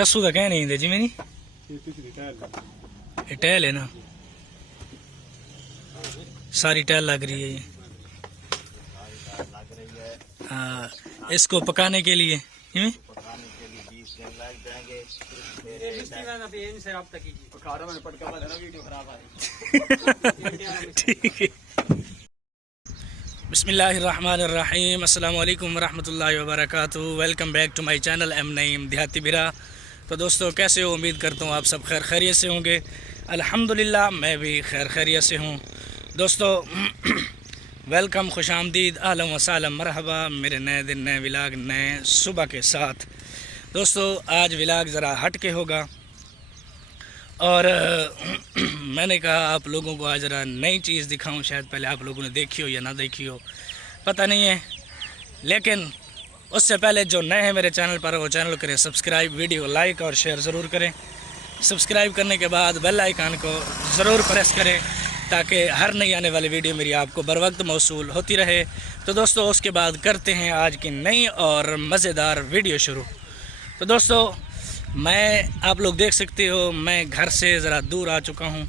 टस्सू तो कह नहीं दे जिमें नहीं टहल है ना, सारी टहल लग रही है ये। हाँ, इसको पकाने के लिए ठीक है। बिस्मिल्लाहिर्रहमानिर्रहीम, अस्सलाम वालेकुम वरहमतुल्लाहि वबरकातुहू। Welcome back to my channel M Naeem Dehati बिरा। तो दोस्तों कैसे हो, उम्मीद करता हूँ आप सब खैर खैरियत से होंगे। अल्हम्दुलिल्लाह मैं भी खैर खैरियत से हूँ। दोस्तों वेलकम, खुश आमदीद, आहलन व सहलन, मरहबा मेरे नए दिन नए व्लॉग नए सुबह के साथ। दोस्तों आज व्लॉग ज़रा हट के होगा और मैंने कहा आप लोगों को आज ज़रा नई चीज़ दिखाऊं। शायद पहले आप लोगों ने देखी हो या ना देखी हो, पता नहीं है, लेकिन उससे पहले जो नए हैं मेरे चैनल पर वो चैनल करें सब्सक्राइब, वीडियो लाइक और शेयर ज़रूर करें। सब्सक्राइब करने के बाद बेल आइकन को ज़रूर प्रेस करें ताकि हर नई आने वाली वीडियो मेरी आपको बर वक्त मौसूल होती रहे। तो दोस्तों उसके बाद करते हैं आज की नई और मज़ेदार वीडियो शुरू। तो दोस्तों मैं, आप लोग देख सकते हो, मैं घर से ज़रा दूर आ चुका हूँ।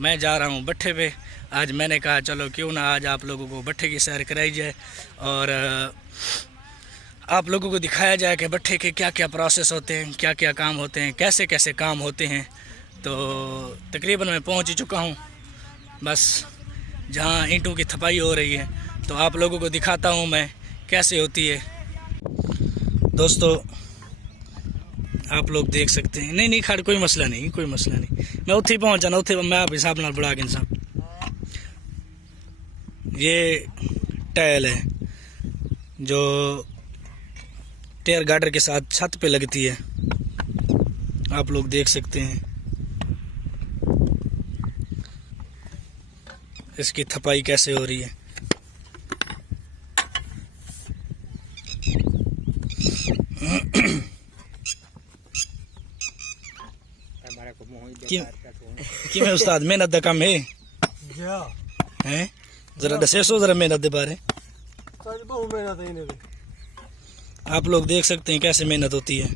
मैं जा रहा हूँ भट्ठे पे। आज मैंने कहा चलो क्यों ना आज आप लोगों को भट्ठे की सैर कराई जाए और आप लोगों को दिखाया जाए कि भट्ठे के क्या क्या प्रोसेस होते हैं, क्या क्या काम होते हैं, कैसे कैसे काम होते हैं। तो तकरीबन मैं पहुँच ही चुका हूँ, बस जहाँ ईंटों की थपाई हो रही है तो आप लोगों को दिखाता हूँ मैं कैसे होती है। दोस्तों आप लोग देख सकते हैं, नहीं खड़ कोई मसला नहीं, कोई मसला नहीं, मैं उत्थे पहुँच जाना, उत्थे मैं आप हिसाब नाल बड़ा के इंसान। ये टाइल है जो टेयर गार्डर के साथ छत पे लगती है, आप लोग देख सकते हैं। इसकी थपाई कैसे हो रही है। कि मैं उस्ताद मेहनत दा काम है हैं, जरा दसेसो जरा मेहनत दे बारे। आप लोग देख सकते हैं कैसे मेहनत होती है।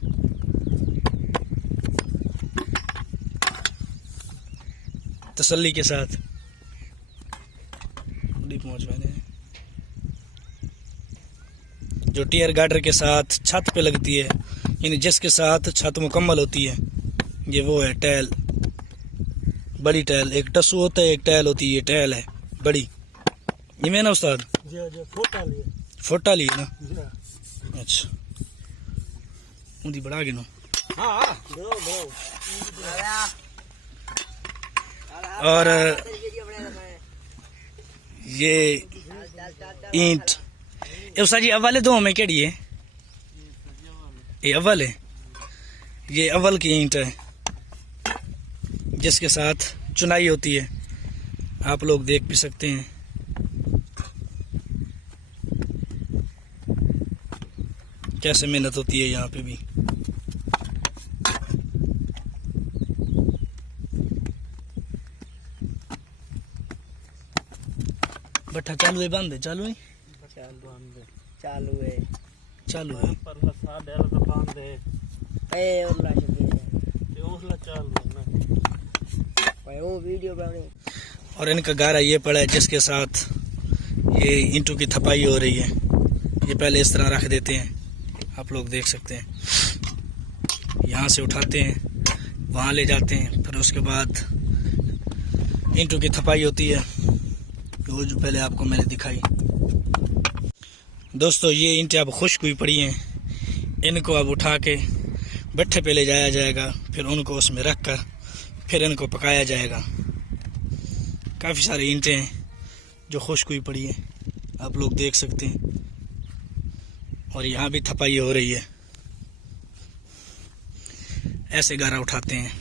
तसल्ली के साथ पहुंच मैंने, जो टीयर गार्डर के साथ छत पे लगती है, यानी जिसके साथ छत मुकम्मल होती है, ये वो है टैल, बड़ी टैल। एक टस्सू होता है, एक टैल होती है, ये टैल है बड़ी। ये मैं ना उस्ताद फोटा लिए ना, अच्छा उनकी बढ़ा गिनो। और ये ईंट उस्ताद जी अव्वल दो में केड़ी है? ये अव्वल है, ये अव्वल की ईंट है जिसके साथ चुनाई होती है। आप लोग देख भी सकते हैं। कैसे मेहनत होती है यहाँ पे भी। भट्ठा चालू है, बंद है? चालू है, चालू है। और इनका गारा ये पड़ा है जिसके साथ ये ईंटों की थपाई हो रही है। ये पहले इस तरह रख देते हैं, आप लोग देख सकते हैं। यहाँ से उठाते हैं, वहाँ ले जाते हैं, फिर उसके बाद ईंटों की थपाई होती है, वो जो पहले आपको मैंने दिखाई। दोस्तों ये ईंटें अब खुश्क हुई पड़ी हैं, इनको अब उठा के भट्ठे पे ले जाया जाएगा, फिर उनको उसमें रख कर फिर इनको पकाया जाएगा। काफ़ी सारी ईंटें हैं जो खुश्क हुई पड़ी हैं, आप लोग देख सकते हैं। और यहाँ भी थपाई हो रही है। ऐसे गारा उठाते हैं,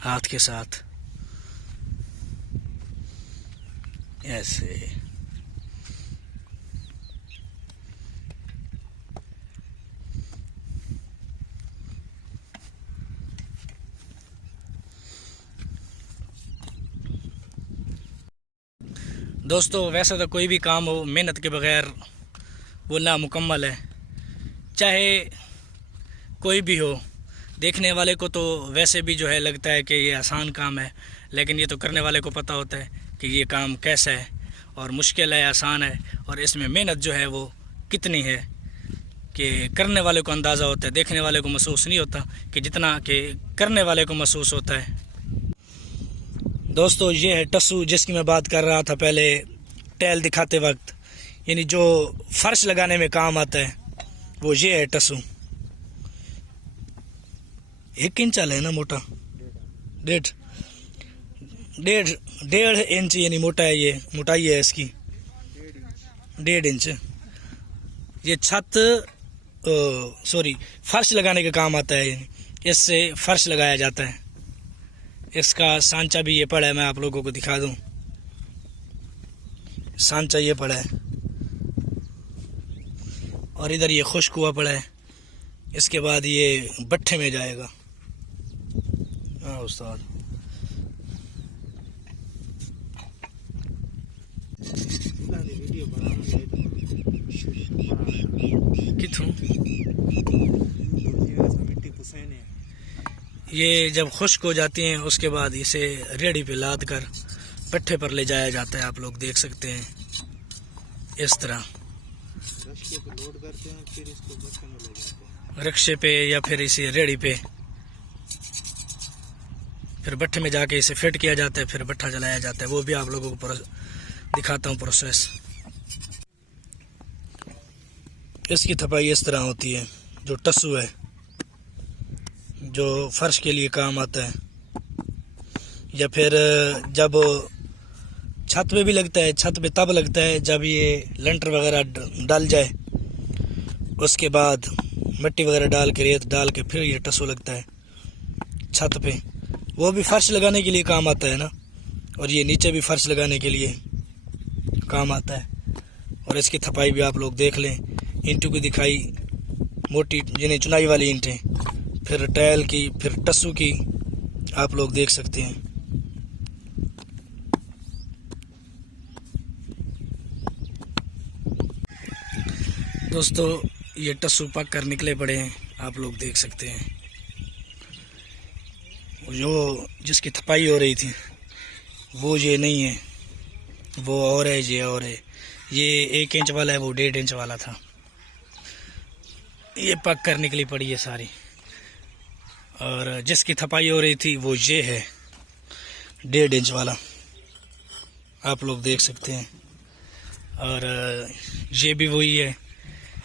हाथ के साथ ऐसे। दोस्तों वैसे तो कोई भी काम हो मेहनत के बगैर वो नामुकम्मल है। चाहे कोई भी हो, देखने वाले को तो वैसे भी जो है लगता है कि ये आसान काम है, लेकिन ये तो करने वाले को पता होता है कि ये काम कैसा है और मुश्किल है, आसान है, और इसमें मेहनत जो है वो कितनी है कि करने वाले को अंदाज़ा होता है, देखने वाले को महसूस नहीं होता कि जितना कि करने वाले को महसूस होता है। दोस्तों, ये है टस्सू जिसकी मैं बात कर रहा था पहले टैल दिखाते वक्त, यानी जो फर्श लगाने में काम आता है, वो ये है टस्सू। 1 इंच है ना मोटा, डेढ़ इंच यानी मोटा है, ये मोटाई है इसकी 1.5 इंच। ये फर्श लगाने का काम आता है, इससे फर्श लगाया जाता है। इसका सांचा भी ये पड़ा है, मैं आप लोगों को दिखा दूं। सांचा ये पड़ा है और इधर ये खुश्क हुआ पड़ा है। इसके बाद ये भट्ठे में जाएगा। हाँ उस्ताद, किथों ये जब खुश्क हो जाती हैं उसके बाद इसे रेडी पे लाद कर पट्ठे पर ले जाया जाता है। आप लोग देख सकते हैं इस तरह लोड करते हैं, फिर इसको भट्ठे में ले जाते हैं, रक्शे पे या फिर इसे रेडी पे, फिर भट्ठे में जाके इसे फिट किया जाता है, फिर भट्ठा जलाया जाता है। वो भी आप लोगों को दिखाता हूँ प्रोसेस। इसकी थपाई इस तरह होती है। जो टस्सू है जो फर्श के लिए काम आता है, या फिर जब छत पे भी लगता है। छत पे तब लगता है जब ये लंटर वगैरह डाल जाए, उसके बाद मिट्टी वगैरह डाल के, रेत डाल के, फिर ये टस्सू लगता है छत पे। वो भी फर्श लगाने के लिए काम आता है ना, और ये नीचे भी फर्श लगाने के लिए काम आता है। और इसकी थपाई भी आप लोग देख लें। ईंटों की दिखाई, मोटी जिन्हें चुनाई वाली ईंटें, फिर टाइल की, फिर टस्सू की, आप लोग देख सकते हैं। दोस्तों, ये टस्सू पक कर निकले पड़े हैं, आप लोग देख सकते हैं। जो जिसकी थपाई हो रही थी वो ये नहीं है, वो और है, ये और है। ये 1 इंच वाला है, वो 1.5 इंच वाला था। ये पक कर निकली पड़ी है सारी। और जिसकी थपाई हो रही थी वो ये है 1.5 इंच वाला, आप लोग देख सकते हैं। और ये भी वही है।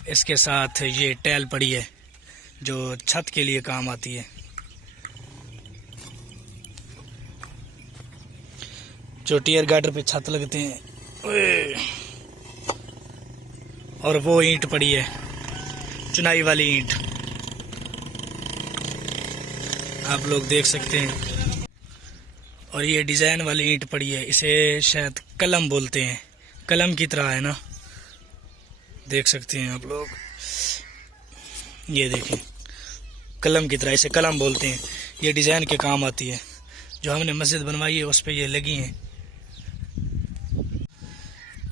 इसके साथ ये टैल पड़ी है जो छत के लिए काम आती है। जो टियर गार्डर पे छत लगते हैं। और वो ईंट पड़ी है, चुनाई वाली ईंट, आप लोग देख सकते हैं। और ये डिज़ाइन वाली ईंट पड़ी है, इसे शायद कलम बोलते हैं, कलम की तरह है ना, देख सकते हैं आप लोग। ये देखें, कलम की तरह, इसे कलम बोलते हैं। ये डिज़ाइन के काम आती है। जो हमने मस्जिद बनवाई है उस पर ये लगी हैं।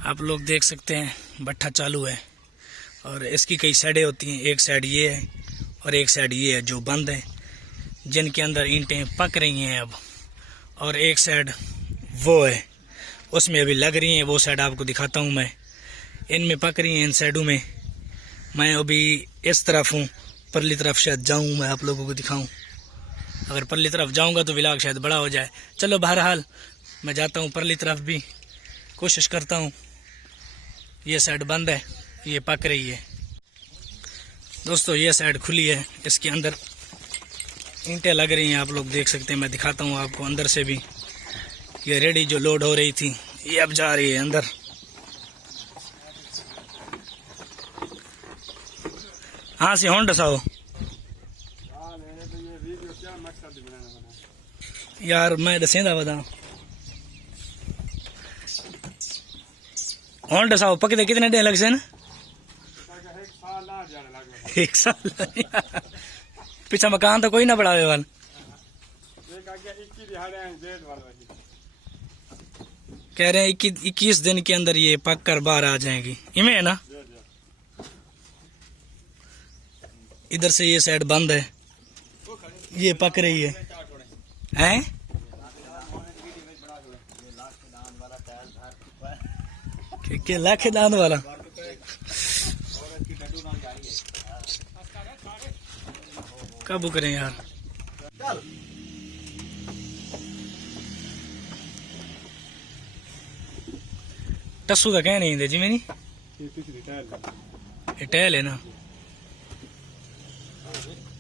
आप लोग देख सकते हैं भट्ठा चालू है और इसकी कई साइडें होती हैं। एक साइड ये है और एक साइड ये है जो बंद है, जिनके अंदर ईंटें पक रही हैं अब। और एक साइड वो है, उसमें अभी लग रही हैं। वो साइड आपको दिखाता हूँ मैं। इनमें पक रही हैं, इन साइडों में। मैं अभी इस तरफ हूँ, परली तरफ शायद जाऊँ, मैं आप लोगों को दिखाऊँ। अगर परली तरफ जाऊँगा तो व्लॉग शायद बड़ा हो जाए। चलो बहरहाल मैं जाता हूँ परली तरफ भी, कोशिश करता हूँ। ये साइड बंद है, ये पक रही है। दोस्तों, ये साइड खुली है, इसके अंदर ईंटें लग रही हैं, आप लोग देख सकते हैं। मैं दिखाता हूँ आपको अंदर से भी। ये रेडी जो लोड हो रही थी, ये अब जा रही है अंदर। हाँ से होंड साओ यार, मैं दसेंदा बता होंड साओ पकते कितने दिन लग से ना? 1 साल। पीछा मकान तो कोई ना बढ़ावे वाल। कह रहे हैं 21 दिन के अंदर ये पक कर बाहर आ जाएगी। इमें है ना? इधर से ये साइड बंद है, ये पक रही है। हैं क्या लाखे दांत वाला? काबू करें यार। टस्सू का कह नहीं दे जी मेरी टहल है ना,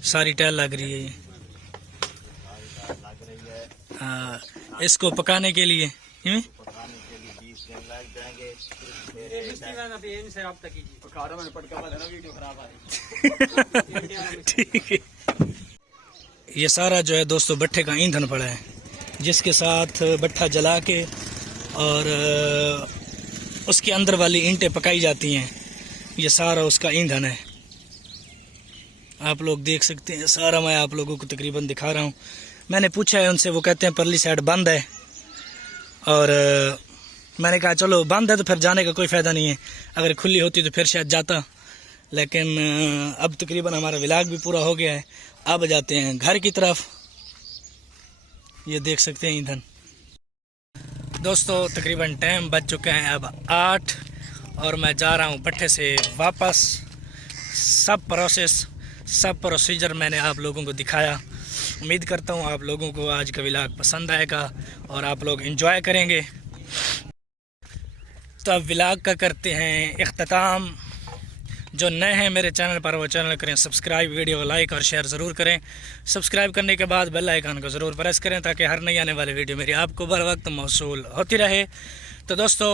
सारी टहल लग रही है ये। हाँ, इसको पकाने के लिए ठीक है। ये सारा जो है दोस्तों भट्ठे का ईंधन पड़ा है, जिसके साथ भट्ठा जला के और उसके अंदर वाली ईंटें पकाई जाती हैं। ये सारा उसका ईंधन है, आप लोग देख सकते हैं। सारा मैं आप लोगों को तकरीबन दिखा रहा हूँ। मैंने पूछा है उनसे, वो कहते हैं परली साइड बंद है। और मैंने कहा चलो बंद है तो फिर जाने का कोई फ़ायदा नहीं है, अगर खुली होती तो फिर शायद जाता। लेकिन अब तकरीबन हमारा व्लॉग भी पूरा हो गया है, अब जाते हैं घर की तरफ। ये देख सकते हैं ईंधन। दोस्तों तकरीबन टाइम बज चुके हैं अब 8 और मैं जा रहा हूँ भट्ठे से वापस। सब प्रोसीजर मैंने आप लोगों को दिखाया। उम्मीद करता हूँ आप लोगों को आज का व्लॉग पसंद आएगा और आप लोग एंजॉय करेंगे। तो अब व्लॉग का करते हैं इख्तिताम। जो नए हैं मेरे चैनल पर वो चैनल करें सब्सक्राइब, वीडियो को लाइक और शेयर ज़रूर करें। सब्सक्राइब करने के बाद बेल आइकन को ज़रूर प्रेस करें ताकि हर नई आने वाली वीडियो मेरी आपको बर वक्त मौसूल होती रहे। तो दोस्तों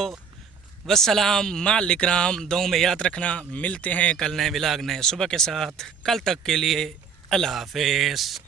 वस्सलाम, माल इकराम, दुआ में याद रखना। मिलते हैं कल नए व्लॉग नए सुबह के साथ। कल तक के लिए अल्लाह हाफिज़।